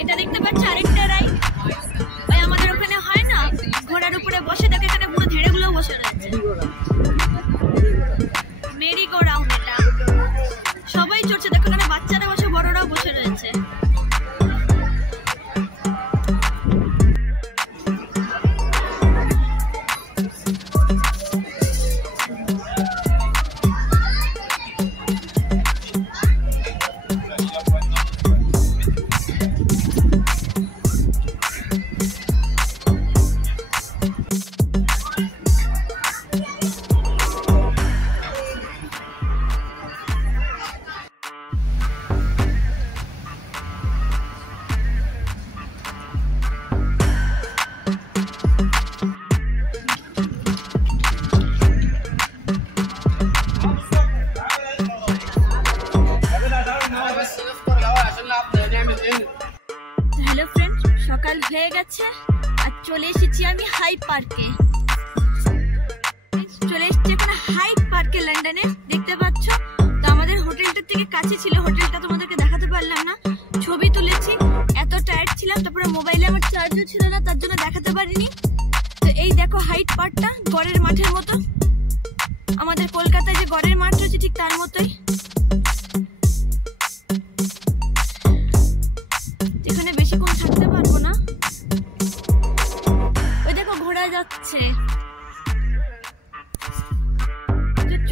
এটা দেখতে পাচ্ছ আরেকটা রাইড, ওই আমাদের ওখানে হয় না ঘোড়ার উপরে বসে থাকে, এখানে পুরো ধেড়েগুলো বসে রয়েছে। মেরি গো রাউন্ড, এটা সবাই চড়ছে, দেখো এখানে বাচ্চারা বসে, বড়রাও বসে রয়েছে। হ্যালো ফ্রেন্ড, সকাল হয়ে গেছে আর চলে এসেছি আমি হাইড পার্কে। চলে এসেছি এখানে হাইড পার্কে লন্ডনে, দেখতে পাচ্ছ। তো আমাদের হোটেলটার থেকে কাছে ছিল, হোটেলটা তোমাদেরকে দেখাতে পারলাম না, ছবি তুলেছি, এত টায়ার্ড ছিলাম। তারপরে মোবাইলে আমার চার্জও ছিল না, তার জন্য দেখাতে পারিনি। তো এই দেখো হাইড পার্কটা গড়ের মাঠের মতো, আমাদের কলকাতায় যে গড়ের মাঠ রয়েছে ঠিক তার মতোই। এখানে বেশিক্ষণ থাকতে পারবো না। ওই দেখো ঘোড়া যাচ্ছে।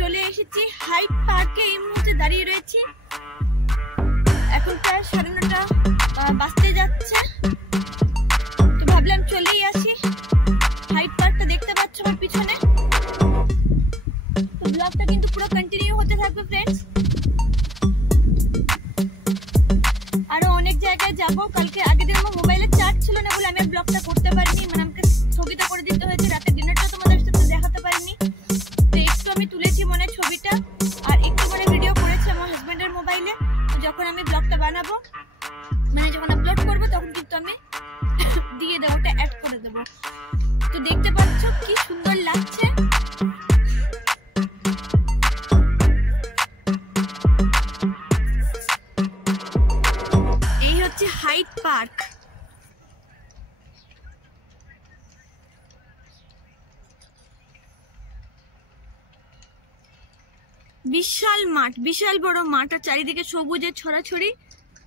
চলে এসেছি হাইড পার্কে, এই মুহূর্তে দাঁড়িয়ে রয়েছি। এখন প্রায় 9:30 বাজতে যাচ্ছে। তো ভাবলাম চলেই আসি, হাইড পার্কটা দেখতে পাচ্ছ আমার পিছনে। তো ব্লগটা কিন্তু পুরো কন্টিনিউ হতে থাকবে ফ্রেন্ডস। আরো অনেক জায়গায় যাবো। কালকে আগের দিন আমার মোবাইলে চার্জ ছিল না বলে আমি ব্লগটা করতে পারিনি, মানে আমাকে স্থগিত করে দিতে হয়েছে। রাতের ডিনারটা তোমাদের সাথে দেখাতে পারিনি। তো একটু আমি তুলেছি মনে ছবিটা, আর একটু মানে ভিডিও করেছি আমার হাজবেন্ডের মোবাইলে। যখন আমি ব্লগটা বানাবো, মানে যখন আপলোড করবো, তখন কিন্তু আমি দিয়ে দেবো, ওটা অ্যাড করে দেবো। তো দেখতে পাচ্ছ কি সুন্দর লাগছে। এই হচ্ছে হাইড পার্ক। বিশাল মাঠ, বিশাল বড় মাঠ, আর চারিদিকে সবুজের ছড়াছড়ি।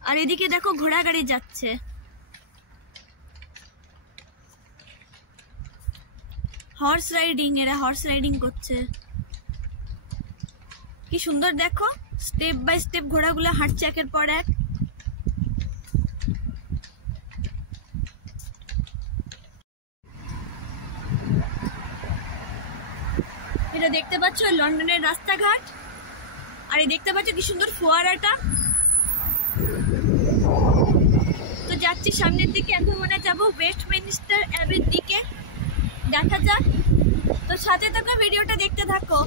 আর এদিকে দেখো ঘোড়া গাড়ি যাচ্ছে। হর্স রাইডিং, এরা হর্স রাইডিং করছে। কি সুন্দর দেখো, স্টেপ বাই স্টেপ ঘোড়াগুলো হাঁটছে একের পর এক। এটা দেখতে পাচ্ছ লন্ডনের রাস্তাঘাট, আর এই দেখতে পাচ্ছ কি সুন্দর ফোয়ারাটা। তো যাচ্ছি সামনের দিকে, এখন মনে যাবো ওয়েস্টমিনিস্টার অ্যাবির দিকে, দেখা যাক। তো সাথে থাকো, ভিডিওটা দেখতে থাকো।